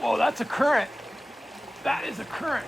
Whoa, that's a current. That is a current.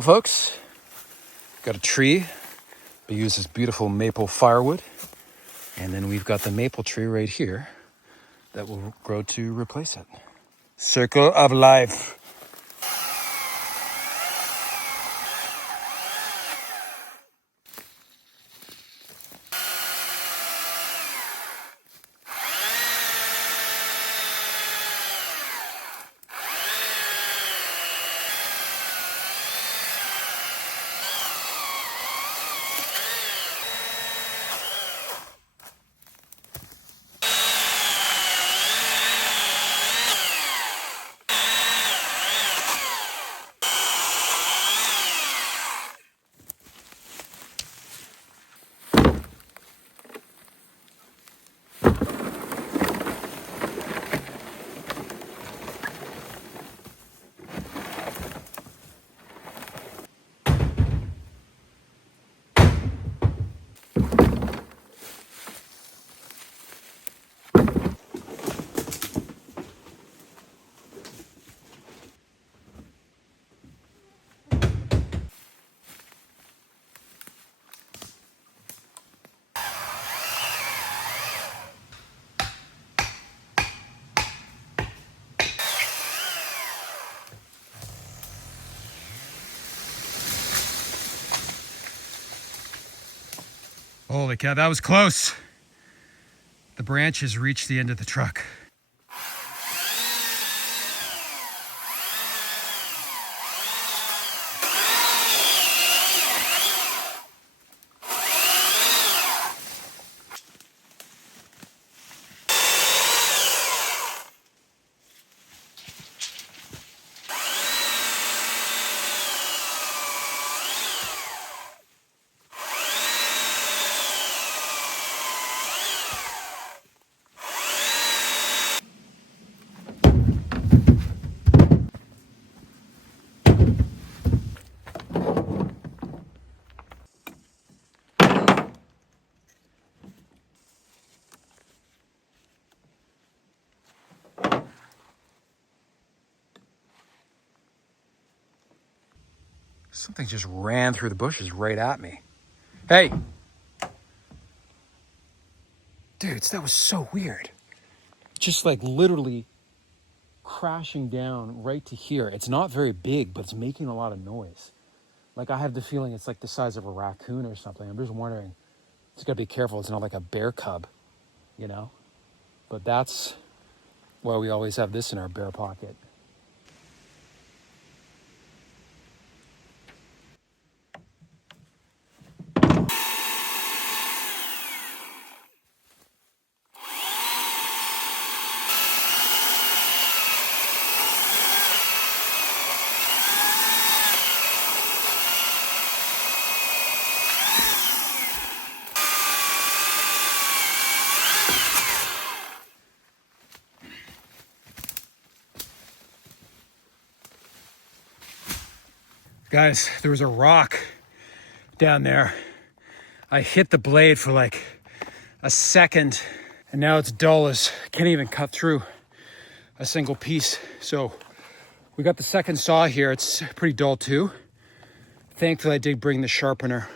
Folks, got a tree. We use this beautiful maple firewood. And then we've got the maple tree right here that will grow to replace it. Circle of life. Holy cow, that was close. The branch has reached the end of the truck. Something just ran through the bushes right at me. Hey! Dudes, that was so weird. Just like literally crashing down right to here. It's not very big, but it's making a lot of noise. Like I have the feeling it's like the size of a raccoon or something. I'm just wondering, it's gotta be careful. It's not like a bear cub, you know? But that's why we always have this in our bear pocket. Guys, there was a rock down there. I hit the blade for like a second and now it's dull as can't even cut through a single piece. So we got the second saw here. It's pretty dull too. Thankfully I did bring the sharpener.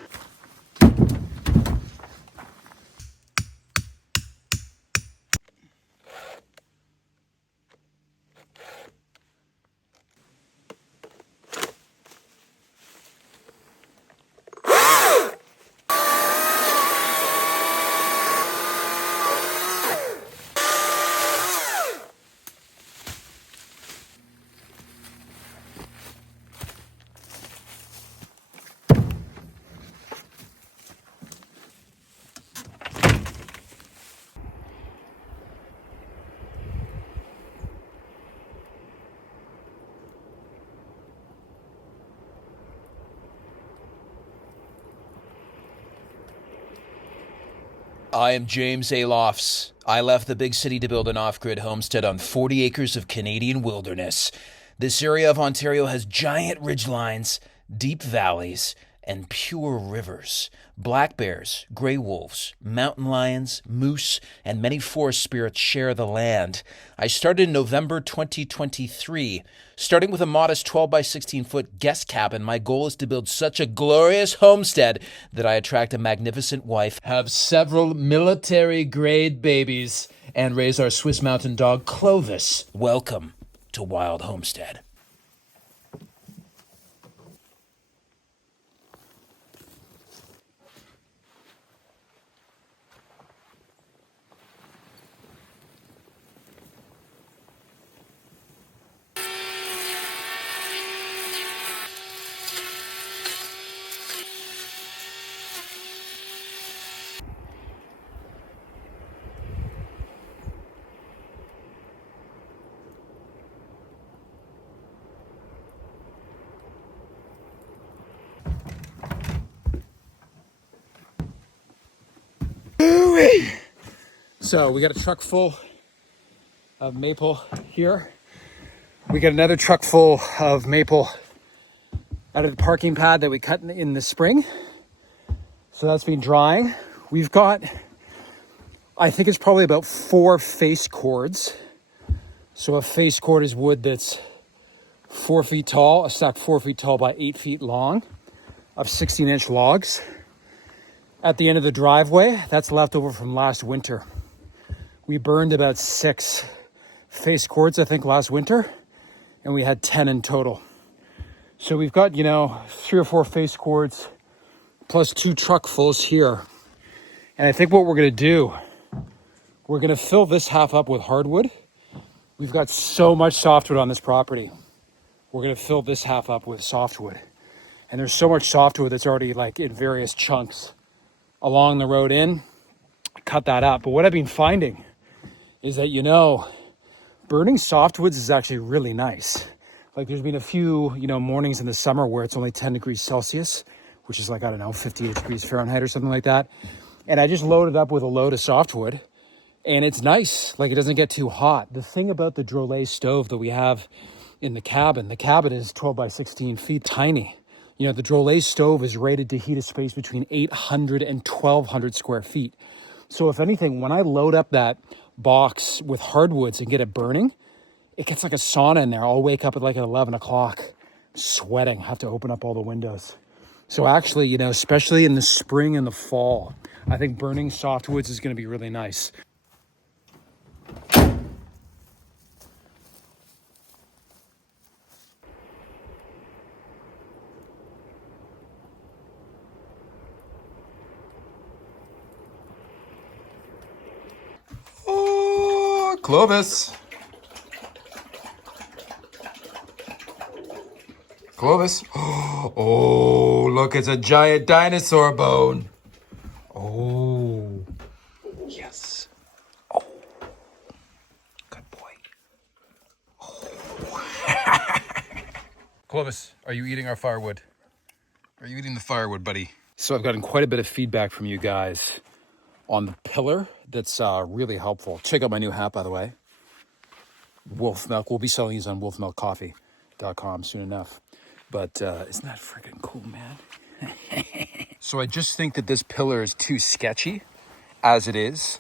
I am James ALOFS. I left the big city to build an off-grid homestead on 40 acres of Canadian wilderness. This area of Ontario has giant ridgelines, deep valleys, and pure rivers. Black bears, gray wolves, mountain lions, moose, and many forest spirits share the land. I started in November 2023. Starting with a modest 12 by 16 foot guest cabin, my goal is to build such a glorious homestead that I attract a magnificent wife, have several military-grade babies, and raise our Swiss mountain dog Clovis. Welcome to Wild Homestead. So we got a truck full of maple here. We got another truck full of maple out of the parking pad that we cut in the spring. So that's been drying. We've got, I think it's probably about 4 face cords. So a face cord is wood that's 4 feet tall, a stack 4 feet tall by 8 feet long of 16-inch logs. At the end of the driveway, that's left over from last winter. We burned about 6 face cords, I think, last winter, and we had 10 in total. So we've got, 3 or 4 face cords plus 2 truckfuls here. And I think what we're gonna do, we're gonna fill this half up with hardwood. We've got so much softwood on this property. We're gonna fill this half up with softwood. And there's so much softwood that's already like in various chunks along the road in. Cut that up. But what I've been finding is that, burning softwoods is actually really nice. Like there's been a few, mornings in the summer where it's only 10 degrees Celsius, which is like, 58 degrees Fahrenheit or something like that. And I just loaded up with a load of softwood and it's nice. Like it doesn't get too hot. The thing about the Drolet stove that we have in the cabin is 12 by 16 feet, tiny. The Drolet stove is rated to heat a space between 800 and 1200 square feet. So if anything, when I load up that box with hardwoods and get it burning, it gets like a sauna in there. I'll wake up at like at 11 o'clock sweating. I have to open up all the windows. So actually, you know, especially in the spring and the fall, I think burning softwoods is going to be really nice. Oh, Clovis. Clovis. Oh, look, it's a giant dinosaur bone. Oh, yes. Oh, good boy. Oh. Clovis, are you eating our firewood? Are you eating the firewood, buddy? So I've gotten quite a bit of feedback from you guys on the pillar. That's really helpful. Check out my new hat, by the way. Wolf Milk. We'll be selling these on WOLFMILKCoffee.com soon enough. But isn't that freaking cool, man? So I just think that this pillar is too sketchy as it is.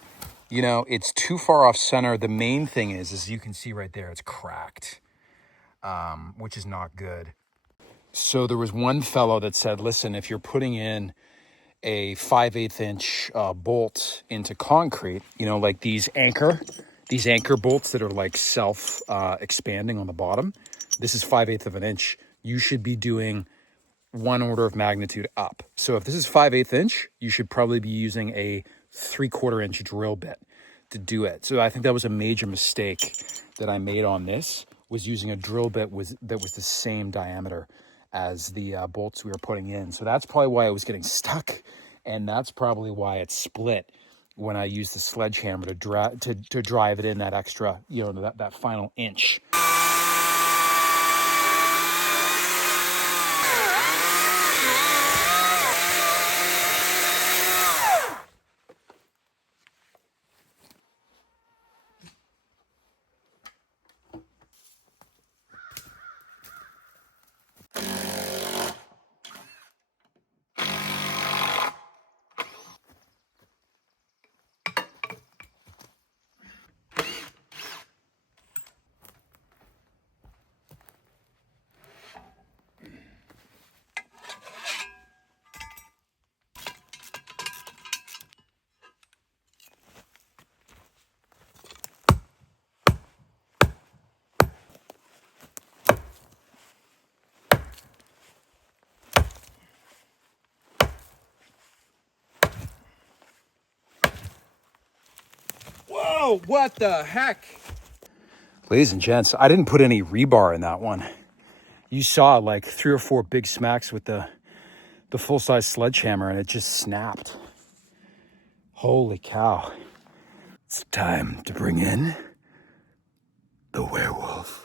You know, it's too far off center. The main thing is, as you can see right there, it's cracked, which is not good. So there was one fellow that said, listen, if you're putting in a 5/8 inch bolt into concrete, you know, like these anchor bolts that are like self expanding on the bottom, this is 5/8 of an inch. You should be doing one order of magnitude up. So if this is 5/8 inch, you should probably be using a 3/4 inch drill bit to do it. So I think that was a major mistake that I made on this, was using a drill bit that was the same diameter as the bolts we were putting in. So that's probably why it was getting stuck, and that's probably why it split when I used the sledgehammer to drive it in that extra, you know, that final inch. Whoa, what the heck? Ladies and gents, I didn't put any rebar in that one. You saw like 3 or 4 big smacks with the full-size sledgehammer and it just snapped. Holy cow. It's time to bring in the werewolf.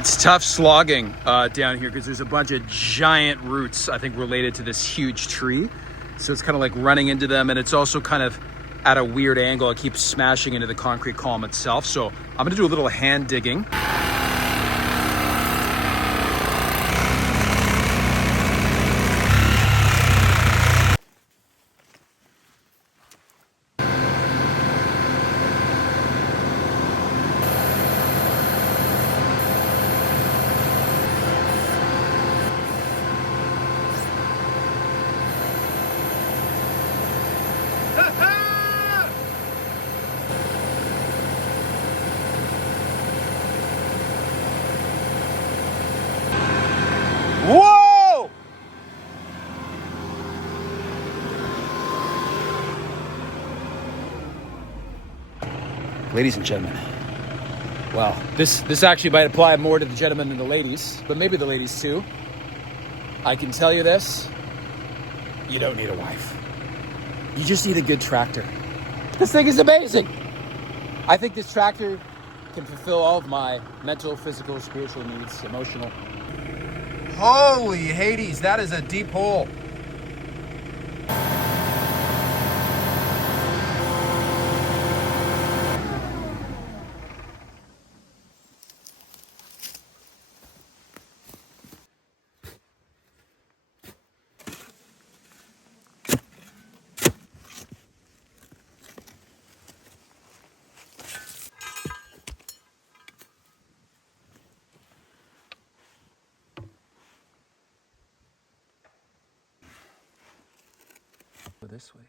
It's tough slogging down here because there's a bunch of giant roots, I think, related to this huge tree. So it's kind of like running into them, and it's also kind of at a weird angle. It keeps smashing into the concrete column itself. So I'm gonna do a little hand digging. Whoa! Ladies and gentlemen, well, this actually might apply more to the gentlemen than the ladies, but maybe the ladies too. I can tell you this, you don't need a wife. You just need a good tractor. This thing is amazing. I think this tractor can fulfill all of my mental, physical, spiritual needs, emotional. Holy Hades, that is a deep hole. This way.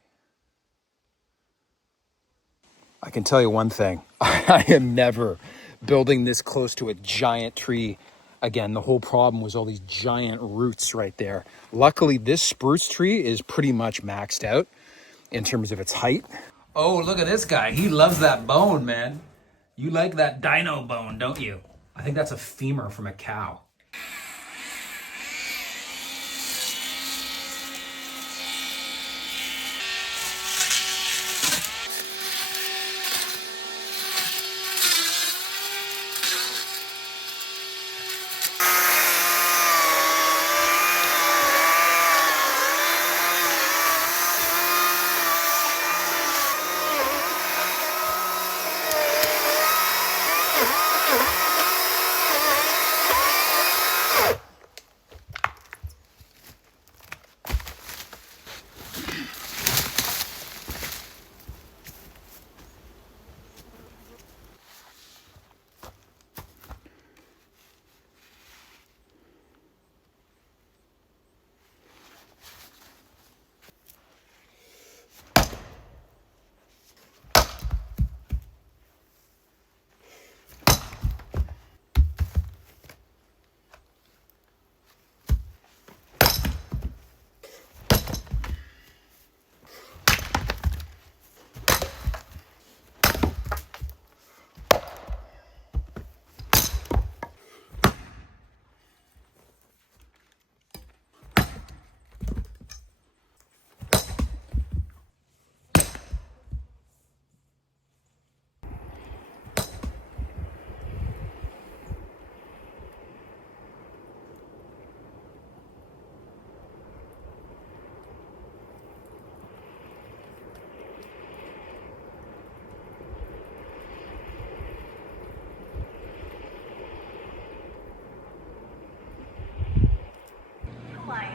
I can tell you one thing. I am never building this close to a giant tree again. The whole problem was all these giant roots right there. Luckily, this spruce tree is pretty much maxed out in terms of its height. Oh, look at this guy. He loves that bone, man. You like that dino bone, don't you? I think that's a femur from a cow.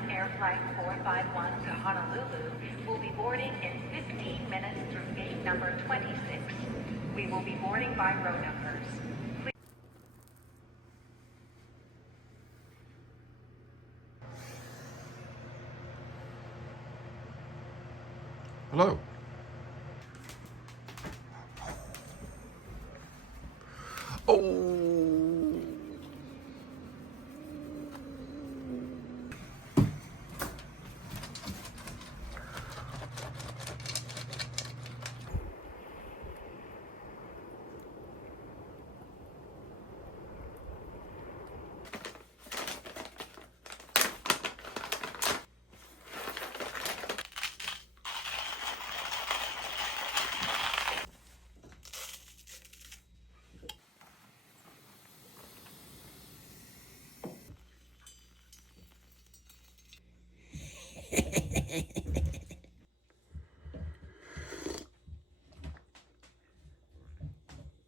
Air Flight 451 to Honolulu will be boarding in 15 minutes through gate number 26. We will be boarding by row numbers. Hello. Oh.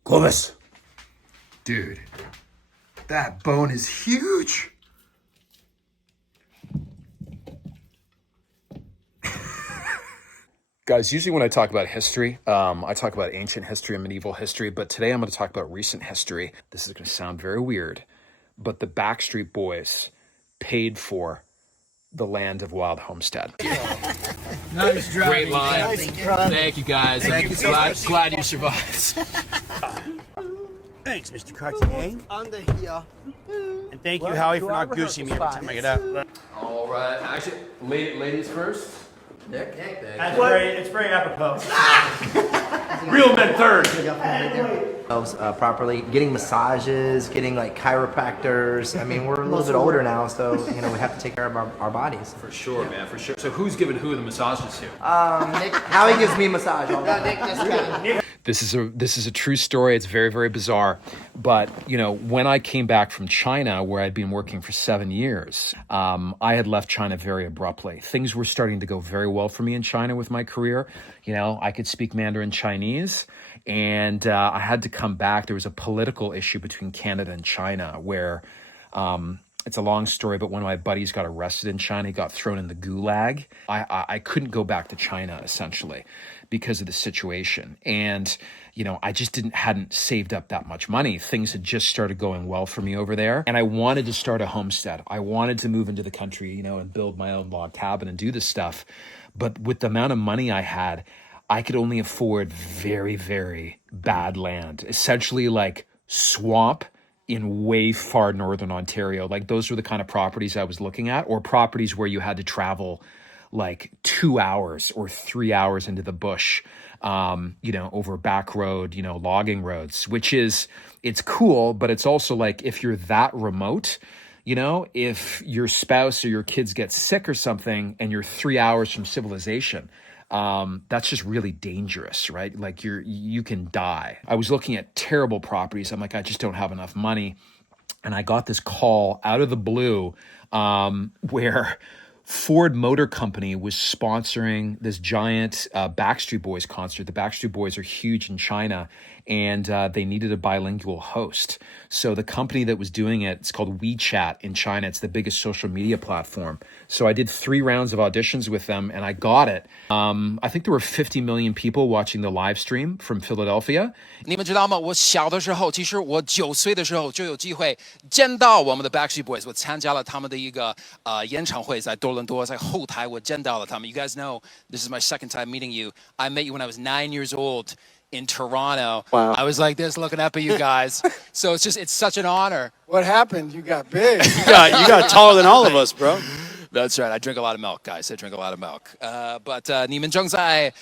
Clovis. Dude, that bone is huge. Guys, usually when I talk about history, I talk about ancient history and medieval history, but today I'm going to talk about recent history. This is going to sound very weird, but the Backstreet Boys paid for the land of Wild Homestead. Nice driving. Great line. Thank you, guys. Thank you. Glad you survived. Thanks, Mr. Cartier. Under here. And thank you, Howie, for not goosing me every time I get out. All right. Actually, ladies first. It's very apropos. Real men third. Properly, getting massages, getting like chiropractors. I mean, we're a little bit older now, so you know we have to take care of our bodies. For sure, man. For sure. So who's giving who the massages here? Nick, Howie gives me a massage. Nick, that's good. This is a true story. It's very, very bizarre. But, you know, when I came back from China, where I'd been working for 7 years, I had left China very abruptly. Things were starting to go very well for me in China with my career. You know, I could speak Mandarin Chinese, and I had to come back. There was a political issue between Canada and China where it's a long story, but one of my buddies got arrested in China. He got thrown in the gulag. I couldn't go back to China, essentially, because of the situation. And, you know, I just hadn't saved up that much money. Things had just started going well for me over there. And I wanted to start a homestead. I wanted to move into the country, you know, and build my own log cabin and do this stuff. But with the amount of money I had, I could only afford very, very bad land, essentially like swamp in way far northern Ontario. Like those were the kind of properties I was looking at, or properties where you had to travel like 2 hours or 3 hours into the bush, you know, over back road, you know, logging roads, which is, it's cool, but it's also like if you're that remote, you know, if your spouse or your kids get sick or something and you're 3 hours from civilization, that's just really dangerous, right? Like you can die. I was looking at terrible properties. I'm like, I just don't have enough money. And I got this call out of the blue, where Ford Motor Company was sponsoring this giant Backstreet Boys concert. The Backstreet Boys are huge in China, and they needed a bilingual host. So the company that was doing it, it's called WeChat in China. It's the biggest social media platform. So I did 3 rounds of auditions with them, and I got it. I think there were 50 million people watching the live stream from Philadelphia. 你们知道吗？我小的时候，其实我9岁的时候就有机会见到我们的 Backstreet Boys。我参加了他们的一个演唱会，在多伦多，在后台我见到了他们。You guys know this is my second time meeting you. I met you when I was 9 years old in Toronto. Wow. I was like this, looking up at you guys. So it's such an honor. What happened? You got big. You got taller than all of us, bro. That's right. I drink a lot of milk, guys. I drink a lot of milk. But 你们正在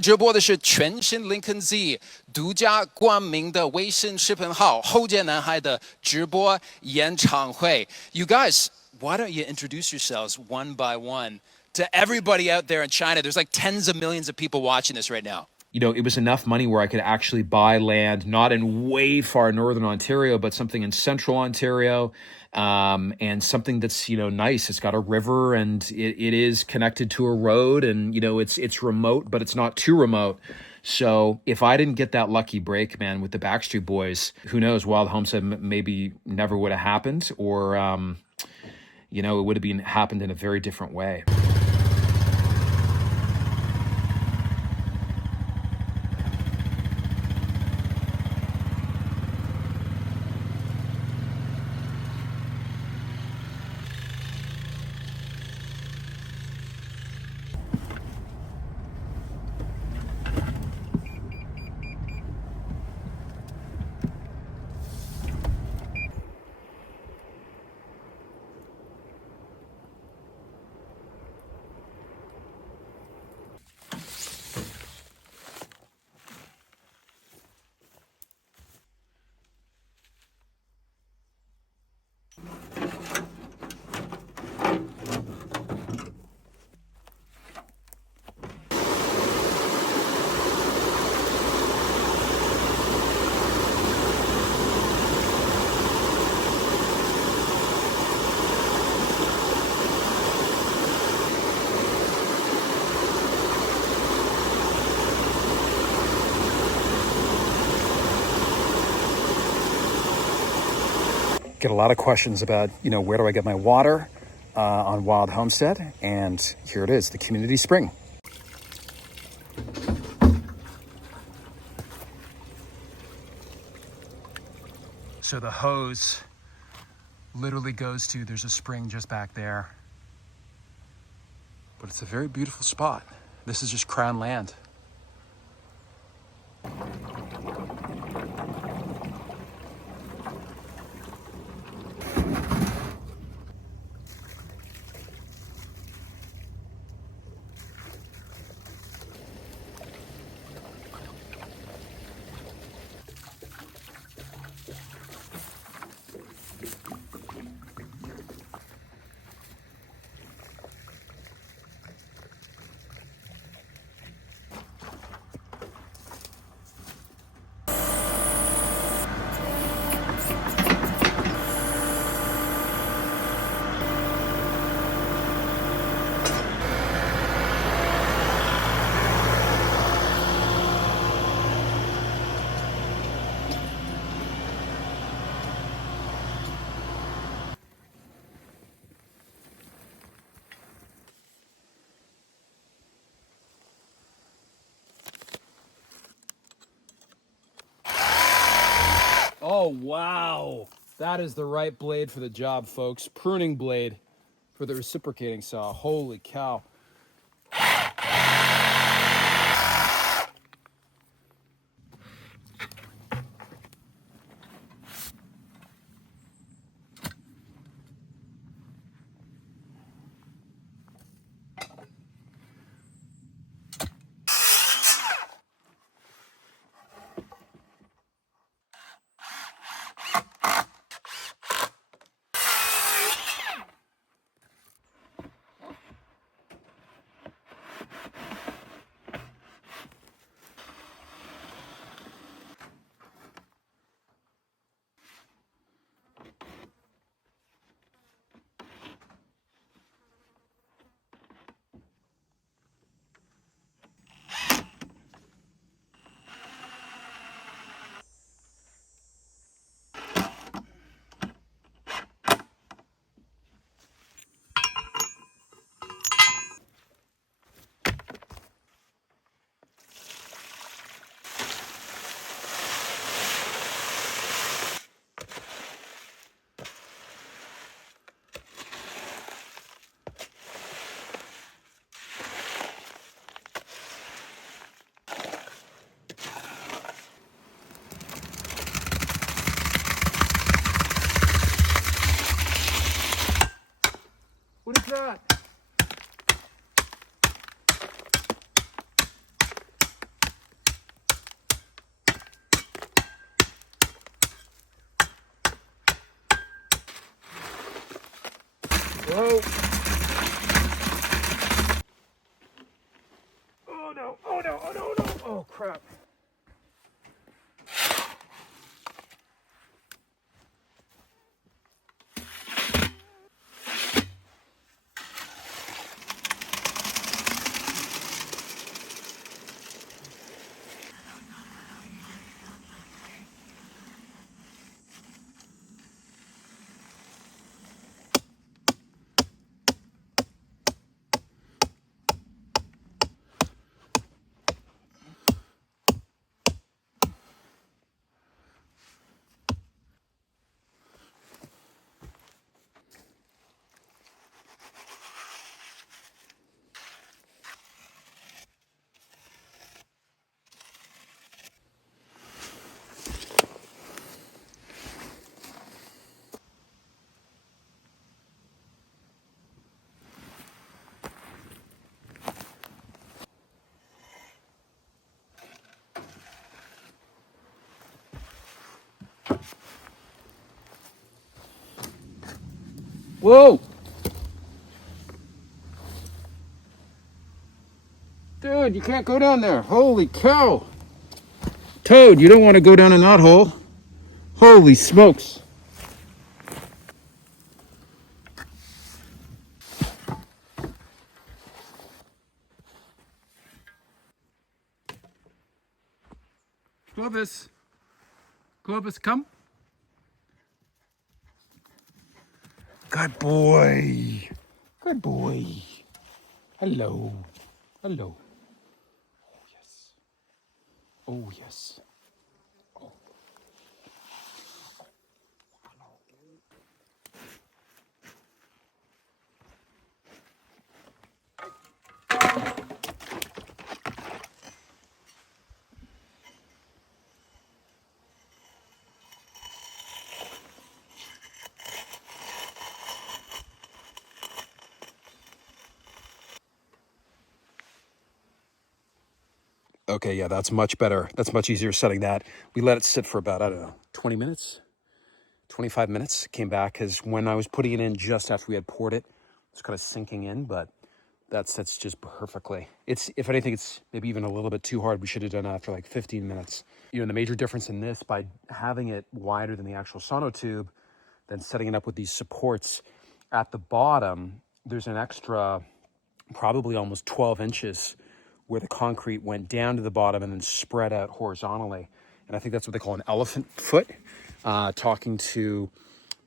直播的是全新 Lincoln Z 独家冠名的微信视频号后街男孩的直播演唱会。You guys, why don't you introduce yourselves one by one to everybody out there in China? There's like tens of millions of people watching this right now. You know, it was enough money where I could actually buy land, not in way far northern Ontario, but something in central Ontario, and something that's, you know, nice. It's got a river, and it is connected to a road, and, you know, it's remote, but it's not too remote. So if I didn't get that lucky break, man, with the Backstreet Boys, who knows, Wild Homestead maybe never would have happened, or, you know, it would have happened in a very different way. Get a lot of questions about, where do I get my water on Wild Homestead? And here it is, the community spring. So the hose literally goes to, there's a spring just back there. But it's a very beautiful spot. This is just crown land. Oh, wow. That is the right blade for the job, folks. Pruning blade for the reciprocating saw. Holy cow. What is that? Whoa. Oh no, oh no, oh no, oh no. Oh crap. Whoa! Dude, you can't go down there. Holy cow! Toad, you don't want to go down in that hole. Holy smokes. Clovis. Clovis, come. Good boy. Good boy. Hello. Hello. Oh, yes. Oh, yes. Okay, yeah, that's much better. That's much easier setting that. We let it sit for about, I don't know, 20 minutes, 25 minutes. Came back because when I was putting it in just after we had poured it, it's kind of sinking in, but that sits just perfectly. It's, if anything, it's maybe even a little bit too hard. We should have done it after like 15 minutes. You know, the major difference in this, by having it wider than the actual sonotube, then setting it up with these supports at the bottom, there's an extra probably almost 12 inches where the concrete went down to the bottom and then spread out horizontally. And I think that's what they call an elephant foot. Talking to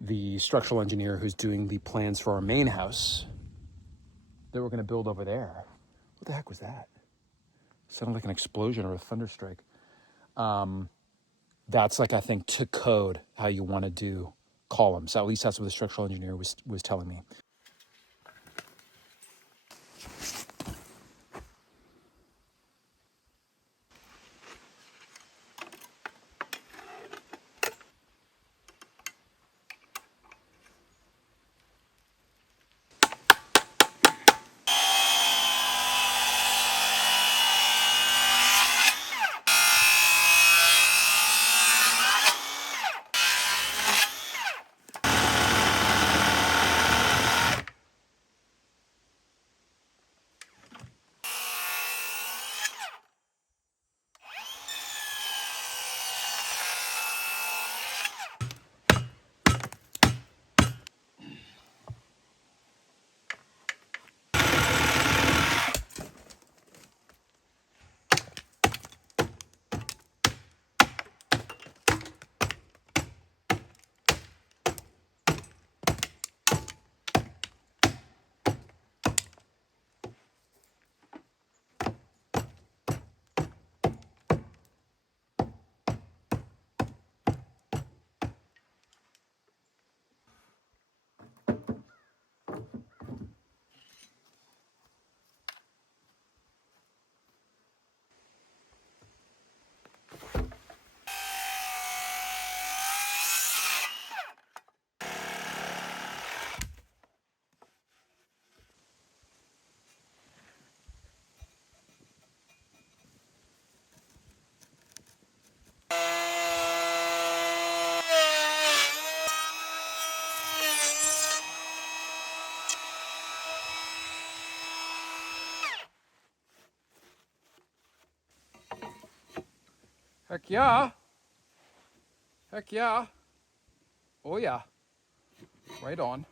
the structural engineer who's doing the plans for our main house that we're going to build over there. What the heck was that? Sounded like an explosion or a thunderstrike. That's like, I think, to code how you want to do columns. At least that's what the structural engineer was telling me. Heck yeah. Heck yeah. Oh yeah. Right on.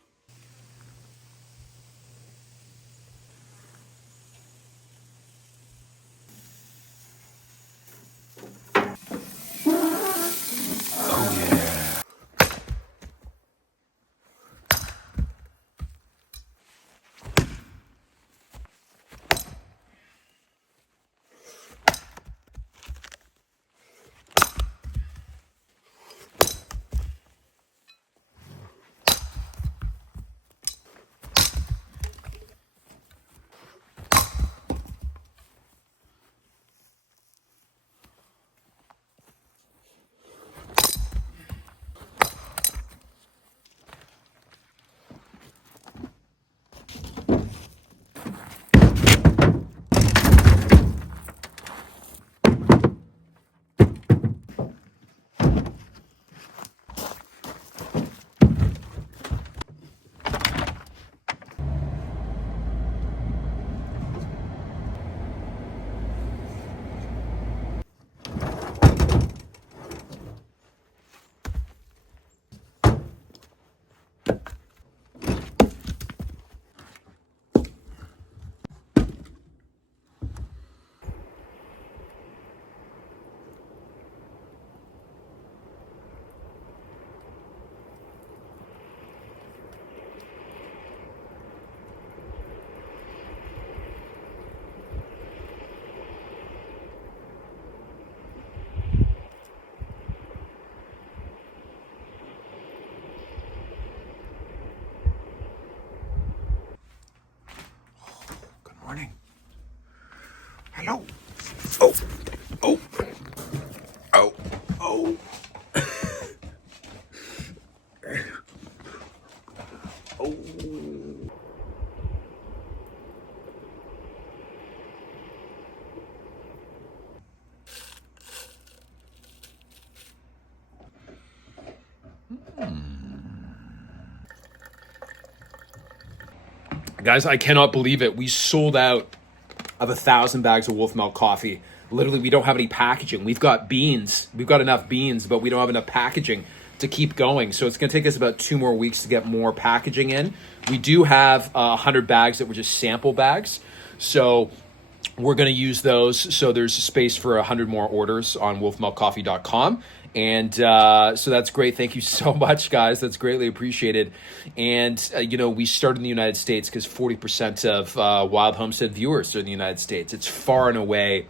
Oh, oh, oh, oh. Oh. Guys, I cannot believe it. We sold out of 1,000 bags of wolf milk coffee. Literally, we don't have any packaging. We've got beans. We've got enough beans, but we don't have enough packaging to keep going. So it's going to take us about 2 more weeks to get more packaging in. We do have 100 bags that were just sample bags. So we're going to use those. So there's space for 100 more orders on wolfmilkcoffee.com. And so that's great. Thank you so much, guys. That's greatly appreciated. And, you know, we started in the United States because 40% of Wild Homestead viewers are in the United States. It's far and away,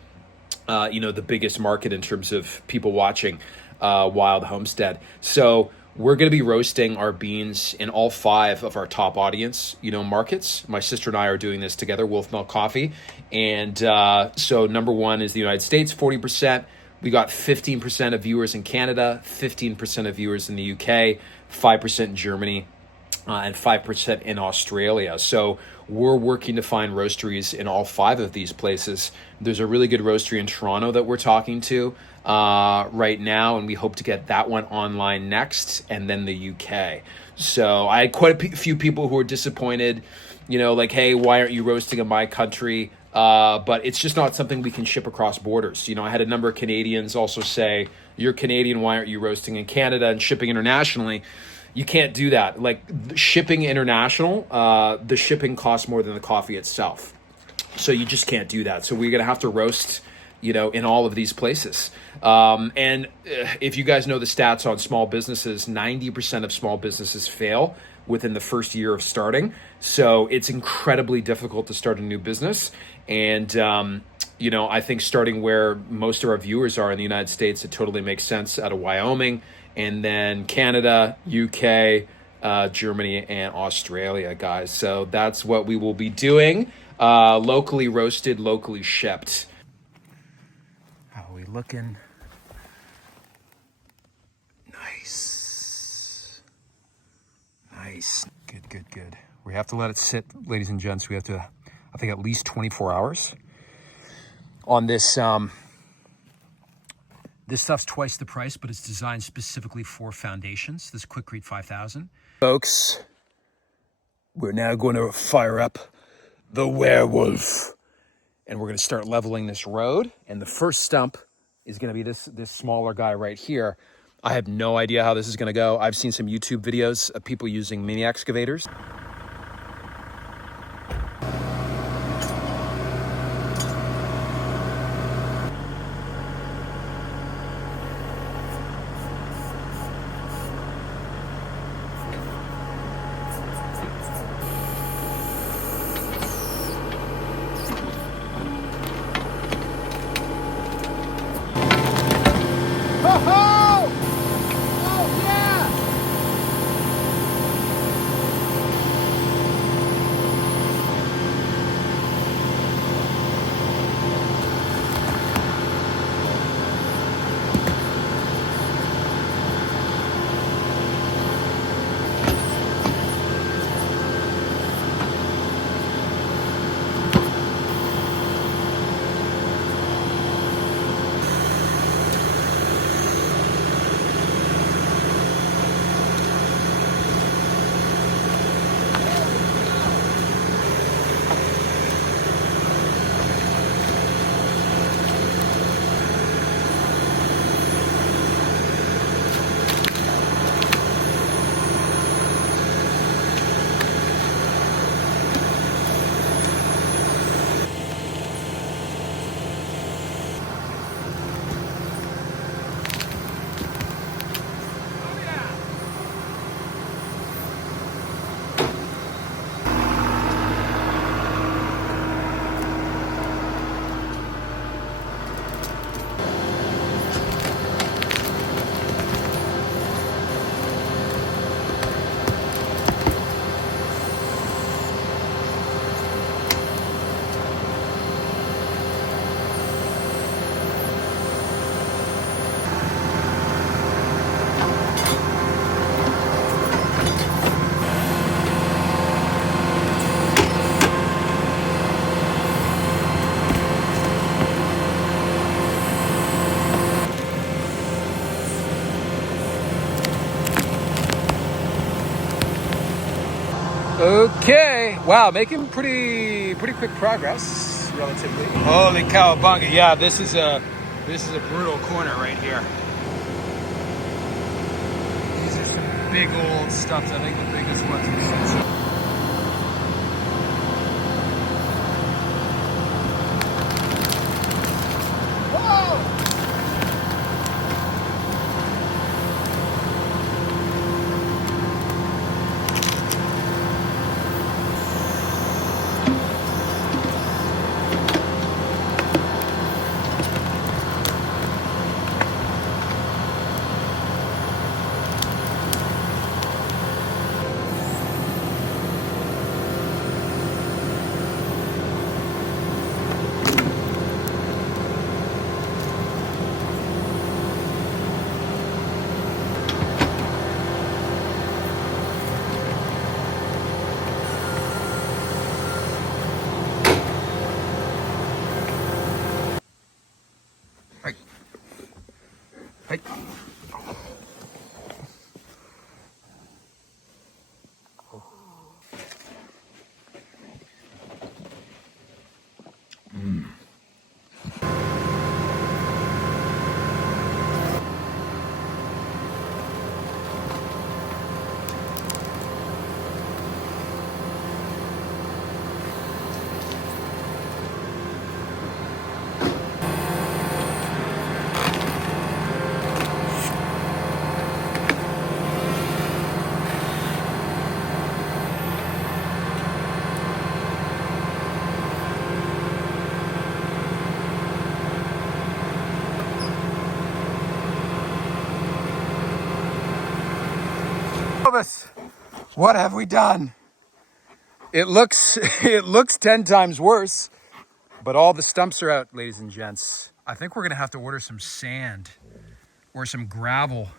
you know, the biggest market in terms of people watching Wild Homestead. So we're going to be roasting our beans in all 5 of our top audience, you know, markets. My sister and I are doing this together, Wolf Milk Coffee. And so number 1 is the United States, 40%. We got 15% of viewers in Canada, 15% of viewers in the UK, 5% in Germany, and 5% in Australia. So we're working to find roasteries in all 5 of these places. There's a really good roastery in Toronto that we're talking to right now, and we hope to get that one online next, and then the UK. So I had quite a few people who were disappointed, you know, like, hey, why aren't you roasting in my country? But it's just not something we can ship across borders. You know, I had a number of Canadians also say, you're Canadian, why aren't you roasting in Canada and shipping internationally? You can't do that. Like, shipping international, the shipping costs more than the coffee itself. So you just can't do that. So we're going to have to roast, you know, in all of these places. And if you guys know the stats on small businesses, 90% of small businesses fail within the first year of starting. So it's incredibly difficult to start a new business. And, you know, I think starting where most of our viewers are in the United States, it totally makes sense, out of Wyoming, and then Canada, UK, Germany, and Australia, guys. So that's what we will be doing. Locally roasted, locally shipped. How are we looking? Nice. Nice. Good, good, good. We have to let it sit, ladies and gents. We have to, I think, at least 24 hours on this. This stuff's twice the price, but it's designed specifically for foundations. This Quikrete 5000. Folks, we're now going to fire up the werewolf, and we're going to start leveling this road. And the first stump is going to be this smaller guy right here. I have no idea how this is going to go. I've seen some YouTube videos of people using mini excavators. Okay. Wow, making pretty quick progress, relatively. Holy cowabunga! Yeah, this is a brutal corner right here. These are some big old stumps. I think the biggest ones we've seen. Hey. What have we done? It looks 10 times worse, but all the stumps are out, ladies and gents. I think we're gonna have to order some sand or some gravel.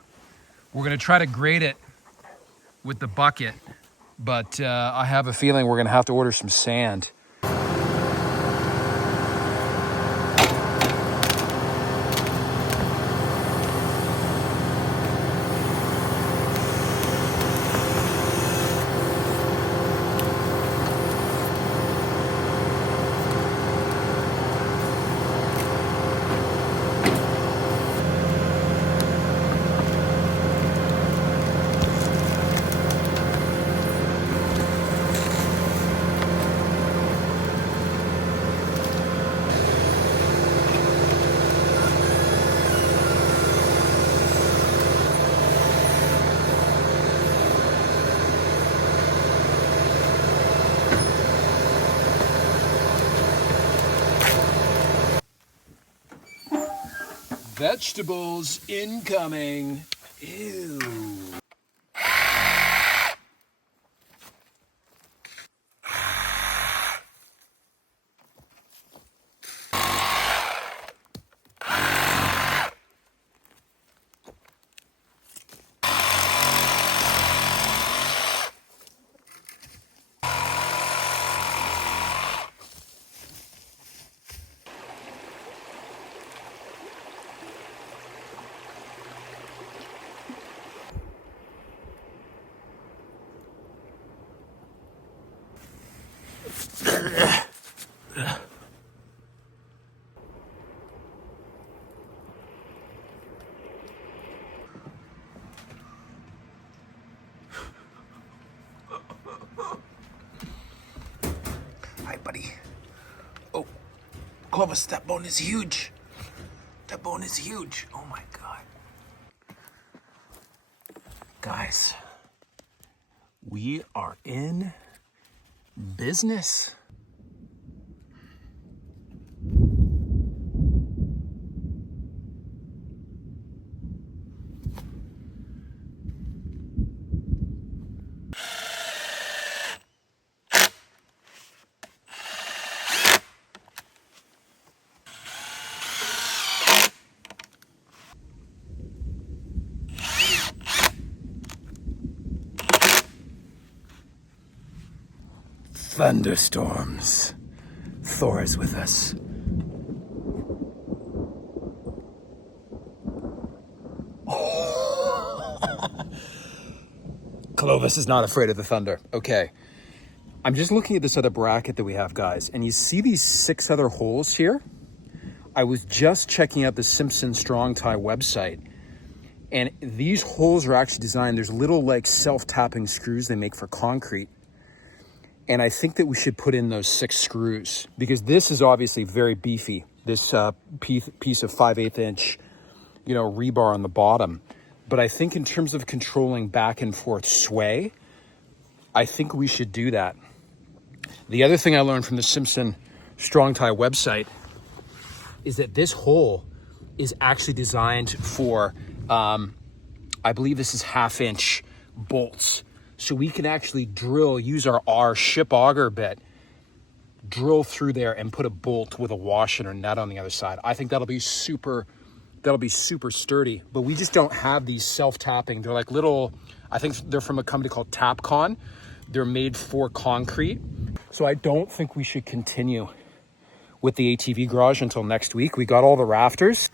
We're gonna try to grade it with the bucket, but I have a feeling we're gonna have to order some sand. Vegetables incoming. Ew. Hi, buddy. Oh, Clovis, that bone is huge. That bone is huge. Oh my God. Guys, we are in business. Thunderstorms. Thor is with us. Clovis is not afraid of the thunder. Okay. I'm just looking at this other bracket that we have, guys, and you see these 6 other holes here? I was just checking out the Simpson Strong Tie website, and these holes are actually designed, there's little like self-tapping screws they make for concrete. And I think that we should put in those 6 screws, because this is obviously very beefy, this piece of 5/8 inch, rebar on the bottom. But I think in terms of controlling back and forth sway, I think we should do that. The other thing I learned from the Simpson Strong Tie website is that this hole is actually designed for, I believe this is 1/2 inch bolts. So we can actually use our ship auger bit, drill through there and put a bolt with a washer or nut on the other side. I think that'll be super sturdy, but we just don't have these self-tapping. They're like little, I think they're from a company called Tapcon. They're made for concrete. So I don't think we should continue with the ATV garage until next week. We got all the rafters.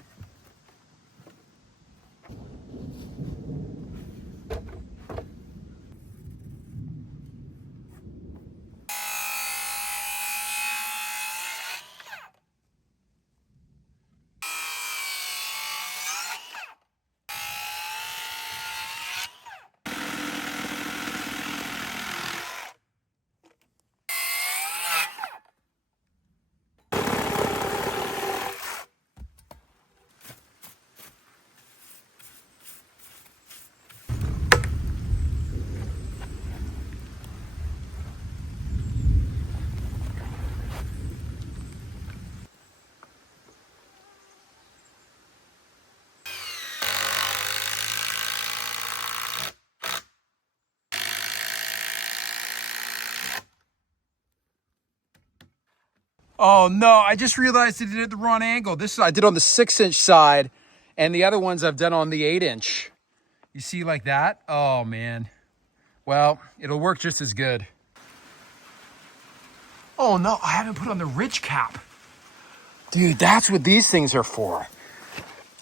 Oh no, I just realized I did it at the wrong angle. I did on the 6-inch side, and the other ones I've done on the 8-inch. You see like that? Oh man. Well, it'll work just as good. Oh no, I haven't put on the ridge cap. Dude, that's what these things are for.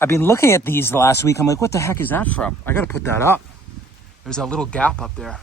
I've been looking at these last week. I'm like, what the heck is that from? I gotta put that up. There's that little gap up there.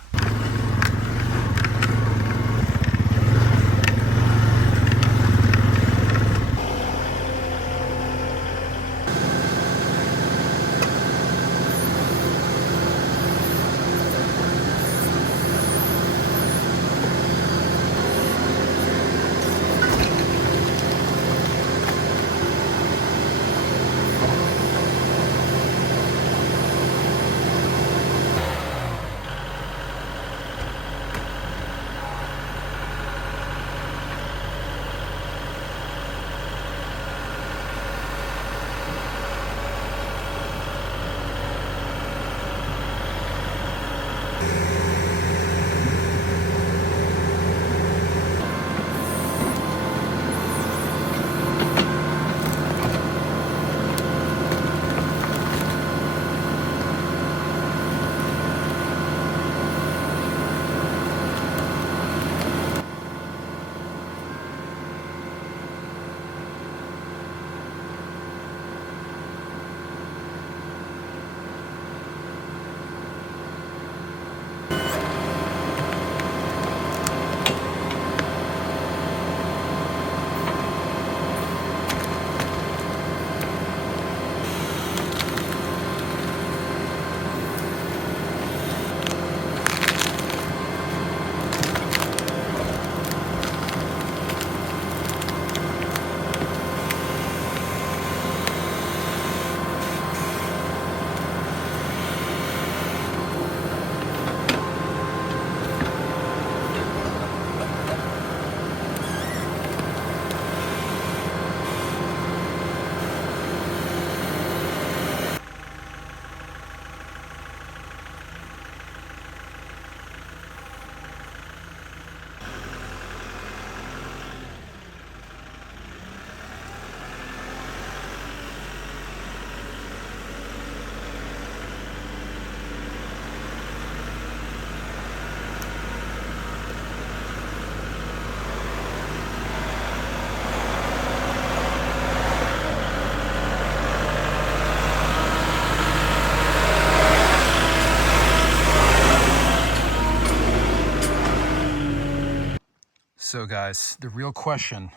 So guys, the real question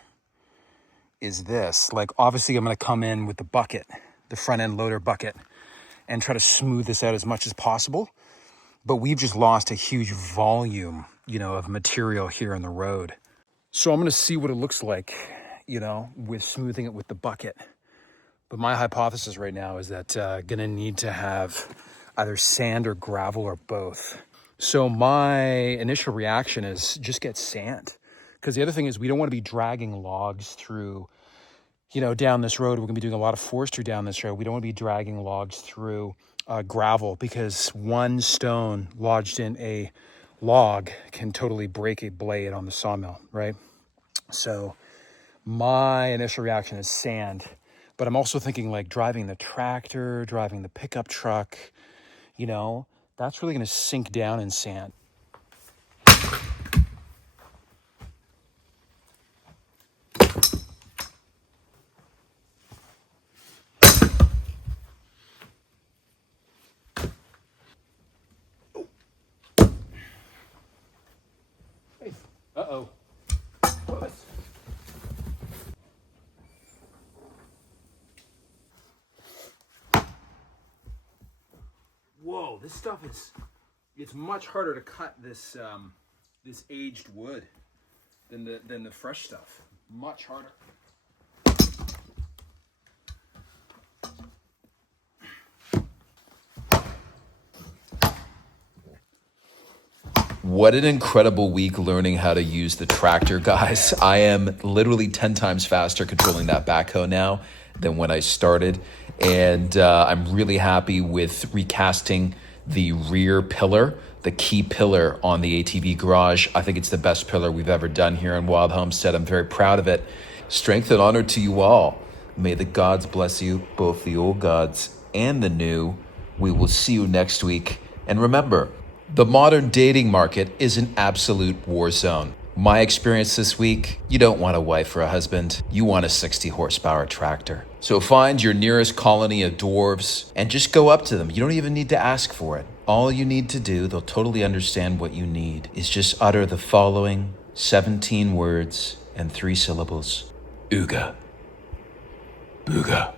is this. Like, obviously I'm gonna come in with the bucket, the front end loader bucket, and try to smooth this out as much as possible. But we've just lost a huge volume, of material here in the road. So I'm gonna see what it looks like, with smoothing it with the bucket. But my hypothesis right now is that gonna need to have either sand or gravel or both. So my initial reaction is just get sand. Because the other thing is we don't want to be dragging logs through, down this road. We're gonna be doing a lot of forestry down this road. We don't want to be dragging logs through gravel, because one stone lodged in a log can totally break a blade on the sawmill, right? So my initial reaction is sand. But I'm also thinking like driving the tractor, driving the pickup truck, that's really going to sink down in sand. Hey, uh-oh. Whoa, this stuff it's much harder to cut this this aged wood than the fresh stuff. Much harder. What an incredible week learning how to use the tractor, guys. I am literally 10 times faster controlling that backhoe now than when I started. And I'm really happy with recasting the rear pillar, the key pillar on the ATV garage. I think it's the best pillar we've ever done here in Wild Homestead. I'm very proud of it. Strength and honor to you all. May the gods bless you, both the old gods and the new. We will see you next week. And remember, the modern dating market is an absolute war zone. My experience this week, you don't want a wife or a husband, you want a 60 horsepower tractor. So find your nearest colony of dwarves and just go up to them. You don't even need to ask for it. All you need to do, they'll totally understand what you need, is just utter the following 17 words and 3 syllables. Ooga. Booga.